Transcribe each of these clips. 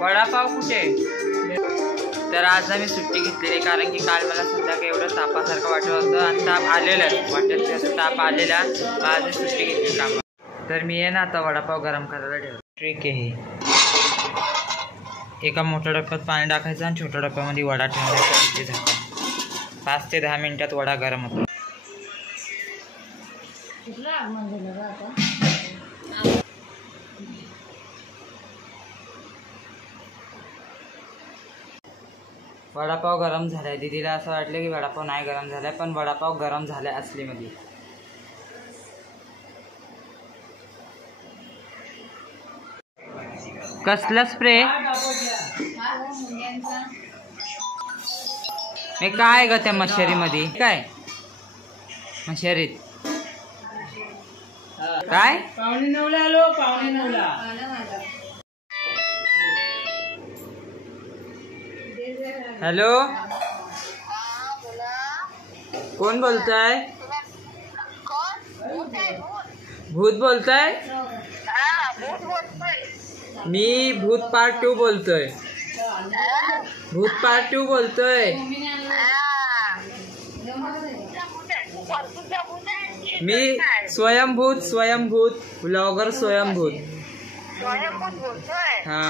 वडापाव कुठे? तर आज मी सुट्टी घेतलेली कारण की काल मला संध्याकाळी एवढं तापासारखं वाटत होतं आणि ताप आलेला वाटत असं ताप आलेला. आज मी सुट्टी घेतली काम. तर मी आहे ना आता वडापाव गरम करायला ठेवतो. ट्रिक आहे ही. एका मोठ्या डब्यात पाणी टाकायचं आणि छोट्या डब्यामध्ये वडा ठेवायचा. झाकण 5 ते 10 मिनिटात वडा गरम होतो. वडापाव गरम झालाय. दीदीला असं वाटलं की वडापाव नाही गरम झालाय, पण वडापाव गरम झालाय असलीमध्ये. कसला स्प्रे? हे काय ग त्या मशरीमध्ये? काय मशरीत काय? 8:45 आलो. 8:45. हॅलो, कोण बोलताय? भूत बोलताय? मी भूत पार्ट 2 बोलतोय. भूत पार्ट 2 बोलतोय. मी स्वयंभूत ब्लॉगर स्वयंभूत. हा.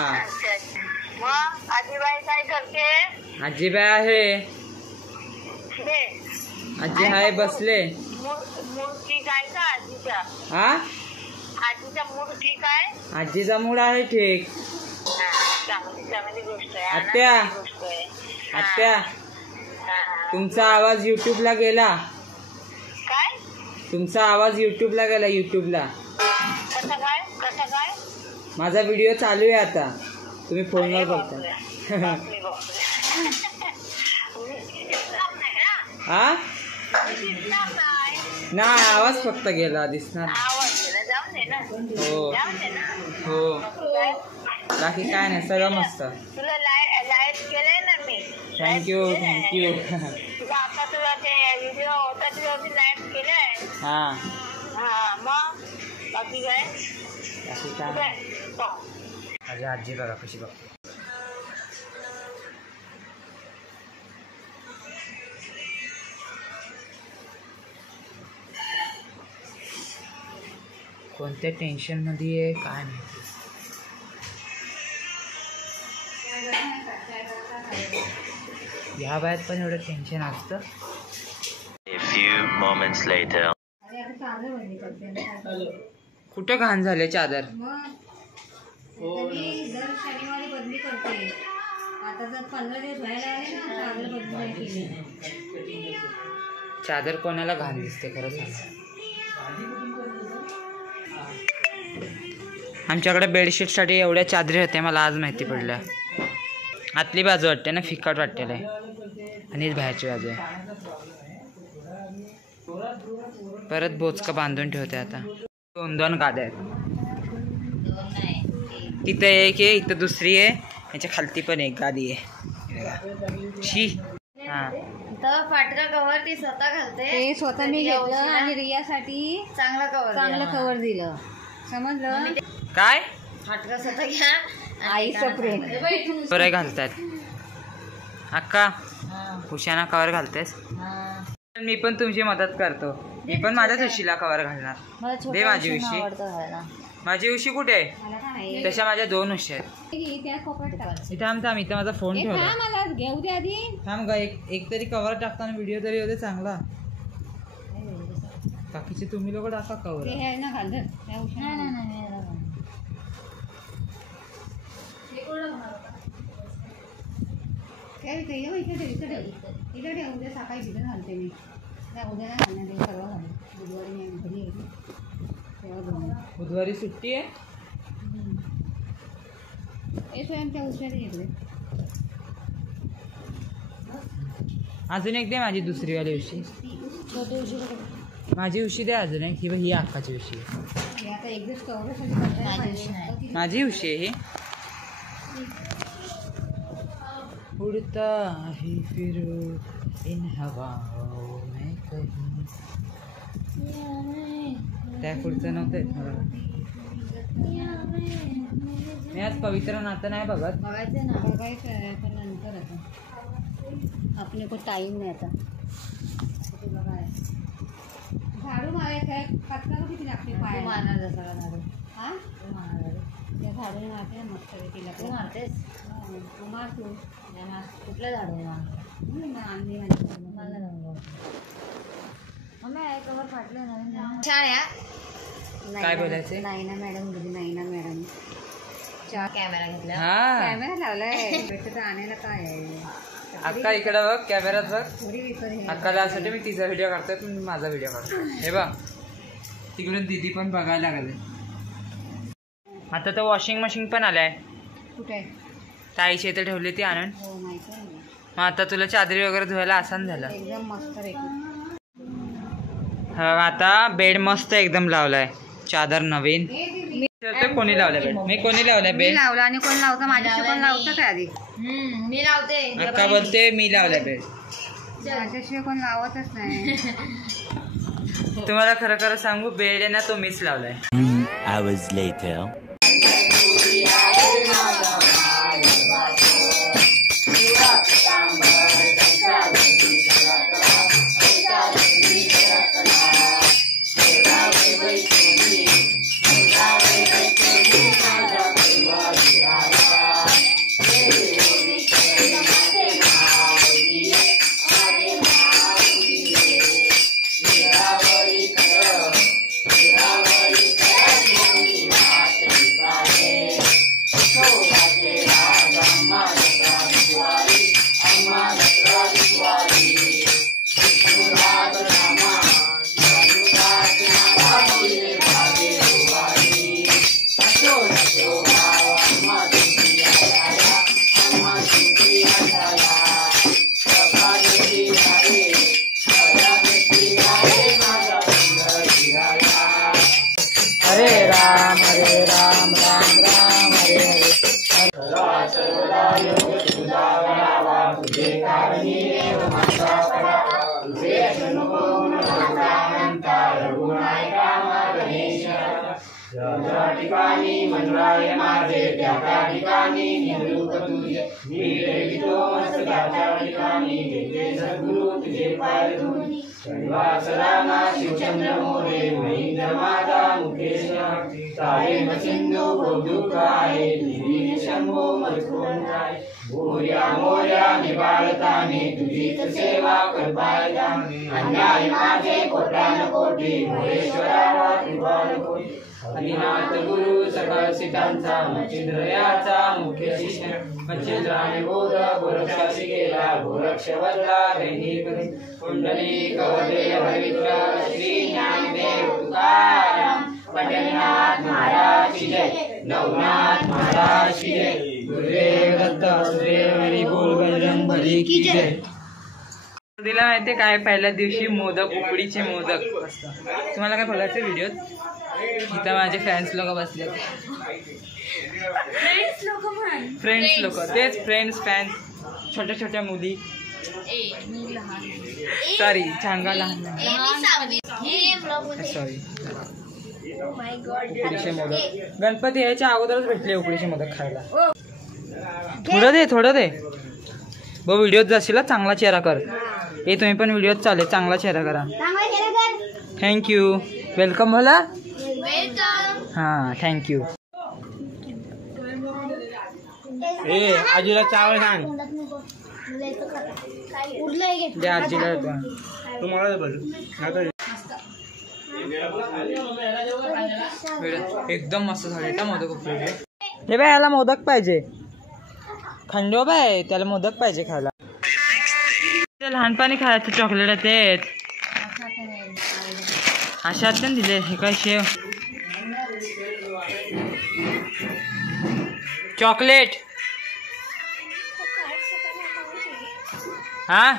आजीबाई काय करते? आजीबाई आहे. आजी आहे बसले. मूर्ती काय का आजीचा? हा, आजीचा मूड ठीक आहे. आजीचा मूड आहे ठीक. चांगली गोष्ट आहे. आत्या तुमचा आवाज युट्यूबला गेला. काय? तुमचा आवाज युट्यूबला गेला. युट्यूबला कसं काय? माझा व्हिडिओ चालू आहे आता. तुम्ही फोनवर बघता. हा नाही, आवाज फक्त गेला. दिसणार. हो हो. बाकी काय नाही, सगळं मस्त. तुला लाईक केलंय ना मी. थँक्यू. हा. मग बाकी काय? माझी आजी बघा कशी बघ. कोणत्या टेन्शन मध्ये आहे काय माहिती. ह्या वयात पण एवढं टेन्शन असतं. कुठं घाण झाले चादर? दर शनिवारी बदली करते. आता जर 15 दिवस व्हायला आले ना, चादर बदली केली. चादर कोणाला घाण दिसते खरं सांगा. आमच्याकडे बेडशीट साठी एवढ्या चादरी होत्या, मला आज माहिती पडलं. आतली बाजू वाटते ना फिकट वाटतेला आहे आणि बाहेरची बाजू आहे. परत बोचका बांधून ठेवते. आता 2 गाद्या आहेत. तिथं एक आहे, इथं दुसरी आहे, याच्या खालती पण एक गादी आहे. शी. हा. फाटका कव्हर ती स्वतः घालते. ते स्वतः मी घेतलं आणि रियासाठी चांगलं कव्हर दिलं. समजलं काय? फाटका स्वतः घ्या. आईचं प्रेम. कवर घालतात. अक्का उशाना कवर घालतेस? मी पण तुमची मदत करतो. मी पण माझ्याच उशीला कवर घालणार. दे माझी उशी. माझी उशी कुठे आहे? तशा माझ्या 2 उशी आहेत. इथं थांब. इथं माझा फोन ठेवला. मला घेऊ दे आधी. थांब ग. एक तरी कवर टाकताना व्हिडिओ तरी होते चांगला. बाकीचे तुम्ही लोक टाका कवर. उद्या सकाळी तिथं घालते मी. उद्या नाही घालणार, परवा घालते. बुधवारी मी घरी येते तेव्हा. बुधवारी सुट्टी आहे. त्या उशिरा घेतले. अजून एक दे माझी दुसरीवाली उशी. छोटी उशी. माझी उशी दे अजून एक. ही ही अक्काची उशी. आता एक दिवस कवर. माझी उशी आहे ही. उड़ता ही फिरू इन हवाओं में कहीं. त्या पुढचं नव्हतं. मी आज पवित्र नातं नाही बघत. बघायचं ना. बघायचं आहे पण नंतर आता आपले को टाईम नाही आता. बघा झाडू मारायचं आहे. कचरा किती लागते तू पाय मारणार जसा झाडू. हा तू मारणार. त्या झाडून मारते ना मस्त तिला तू मारतेस. मार तू कुठलं झाडू मार. आणली मला नको. मम्मी आहे कवर फाटलं नवीन. छान आहे. काय बोलायचे? नाईना मॅडम गेली. नाईना मॅडम कॅमेरा घेतला. हा कॅमेरा लावलाय. भेटत आणायला काय आहे. अक्का इकडे बघ कॅमेऱ्यात बघ. थोडी विकर हे अक्काला यासाठी मी तिचा व्हिडिओ काढतोय पण माझा व्हिडिओ काढतो. हे बघ तिकडून दीदी पण बघायला लागले. आता तर वॉशिंग मशीन पण आलाय. कुठे ताईची इथे ठेवली ती आणून. हो माहिती आहे ना. मग आता तुला चादरी वगैरे धुवायला आसान झालं. एकदम मस्त रे. हा आता बेड मस्त एकदम लावलाय. चादर नवीन. कोणी लावलाय बेड? मी कोणी लावलाय मी बेड? लावला आणि कोण लावतं माझ्याशी कोण लावतं काय आधी मी लावते. अक्का बोलते मी लावलाय बेड. माझ्याशिवाय कोण लावतच नाही. तुम्हाला खरं खरं सांगू बेड आहे ना तो मीच लावलाय. hours later. हरे राम राम राम हरे हरे. ज्या ठिकाणी मनराय माझे त्या ठिकाणी निवृत्त तुझे मी देवितो मस्तकाच्या ठिकाणी देते सद्गुरु तुझे पाय धुनी श्रीवासराना शिवचंद्र मोरे महेंद्र माता मुकेश तारे सिंधू गोदुकाय दिवीन शंभो मजकोंकाय मोर्या मोर्या निबाळताने तुझीच सेवा करपायला अन्याय माझे कोट्यान कोटी मोरेश्वराला त्रिबाल कोटी हरिनाथ गुरु सकळ सीतांचा मच्छिंद्रयाचा मुख्य शिष्य मच्छिंद्राने बोध गोरक्षाशी गेला गोरक्ष बदला दैनिक कुंडली कवदेय हरिद्र श्री ज्ञानदेव तुकाराम पंढरीनाथ महाराज की जय नवनाथ महाराज की जय गुरुदेव दत्त वसुदेव हरी बोल बजरंग बली की जय. तिला माहितीये काय पहिल्या दिवशी मोदक उकडीचे मोदक. तुम्हाला काय बघायचं व्हिडिओत? इथं माझे फॅन्स लोक बसले. फ्रेंड्स लोक तेच फ्रेंड्स फॅन्स छोट्या छोट्या मुली. सॉरी चांगा लहान सॉरी. उकडीचे मोदक गणपती यायच्या अगोदरच भेटले उकडीचे मोदक खायला. थोडं दे भाऊ. व्हिडिओत जाशील चांगला चेहरा कर. हे तुम्ही पण व्हिडिओत चालेल चांगला चेहरा करा. थँक्यू. वेलकम बोला. हां थँक्यू. ए आजीला चावल सांग. द्या आजीला. तुम्हाला एकदम मस्त झाले का मोदक उकडीचे. हे बाय याला मोदक पाहिजे. खंडो बाय त्याला मोदक पाहिजे खायला. लहानपणी खायचं चॉकलेट ते अशा दिले. हे काय शेव चॉकलेट. हा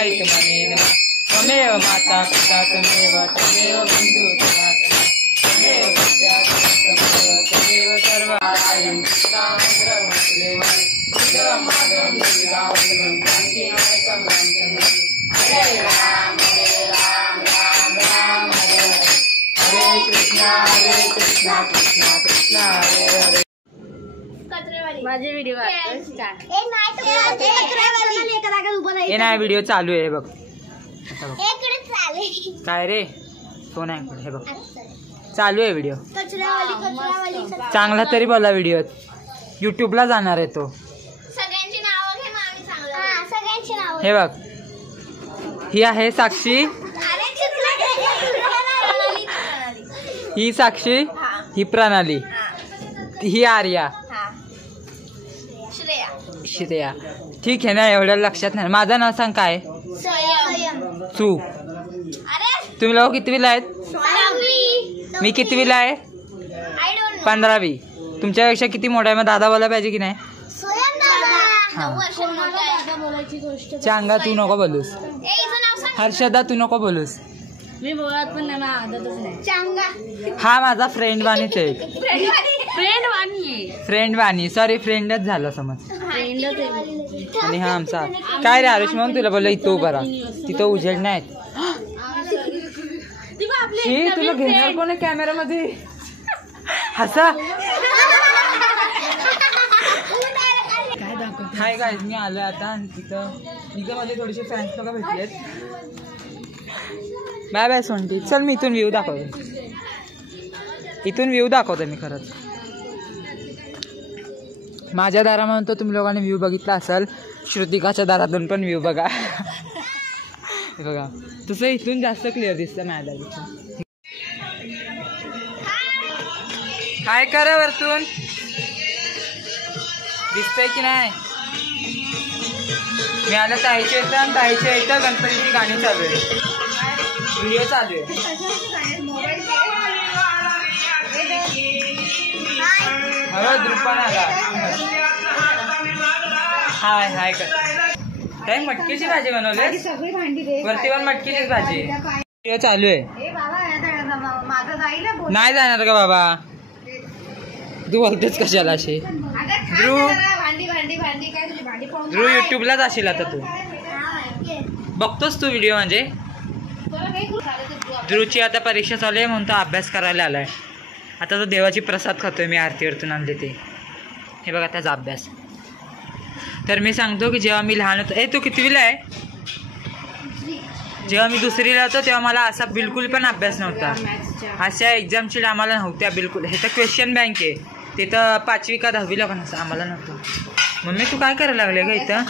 त्वमेव माता पिता त्वमेव बन्धु त्वमेव विद्या त्वमेव सर्वं हरे राम राम राम हरे कृष्णा कृष्णा कृष्णा हरे हरे. माझे व्हिडिओ हे नाही व्हिडिओ चालू आहे बघ. काय रे फोन आहे हे बघ चालू आहे व्हिडिओ. चांगला तरी बोला व्हिडिओ युट्यूबला जाणार आहे तो. हे बघ ही आहे साक्षी, ही साक्षी, ही प्रणाली, ही आर्या, श्रेया. ठीक आहे ना एवढं लक्षात नाही. माझं नाव सांग काय. चू. तुम्ही लोक कितवीला आहेत. मी कितवीला आहे. 15वी. तुमच्यापेक्षा किती मोठा आहे मग दादा बोलायला पाहिजे की नाही. चांगा तू नको बोलूस. हर्षदा तू नको बोलूस. मी बोलत पण नाही आदतच नाही. हा माझा फ्रेंड वाणीच आहे. फ्रेंड वाणी सॉरी फ्रेंडच झाला समज. आणि हा आमचा काय रे आरुष म्हणून तुला बोललो इथं उभा राहा. तिथं उजेड नाही. तुला घेणार कोण कॅमेरामध्ये हसा. हाय काय मी आलोय आता तिथं माझे थोडेसे फॅन्स लोक भेटलेत. Bye bye सोंटी. चल मी इथून व्ह्यू दाखवतो. मी खरंच माझ्या दारामधून तर तुम्ही लोकांनी व्ह्यू बघितला असाल. श्रुतिकाच्या दारातून पण व्ह्यू बघा. हे बघा तसं इथून जास्त क्लिअर दिसतं माझ्या दारातून. काय करा वरतून दिसतंय की नाही. मी आलं ताईच्या इथं गणपतीची गाणी चालू आहे. व्हिडिओ चालू आहे. द्रुपण आला. हाय कर. काय मटकीची भाजी बनवली. सगळी भांडी दे. वरती पण मटकीचीच भाजी. व्हिडिओ चालू आहे. नाही जाणार का बाबा. तू बोलतेच कशाला असे. ध्रुव युट्यूबलाच असेल आता तू. बघतोस तू व्हिडिओ म्हणजे. ध्रुवची आता परीक्षा चालू आहे म्हणून तो अभ्यास करायला आलाय. आता तो देवाची प्रसाद खातोय. मी आरतीवरतून आणले ते. हे बघा त्याचा अभ्यास. तर मी सांगतो की जेव्हा मी लहान होतो. तू कितवीला आहे. जेव्हा मी दुसरीला होतो तेव्हा मला असा बिलकुल पण अभ्यास नव्हता. अशा एक्झामची आम्हाला नव्हत्या बिलकुल. हे तर क्वेश्चन बँक आहे. तिथं 5वी का 10वीला पण असं आम्हाला नव्हतं. मम्मी तू काय करायला लागले का इथं.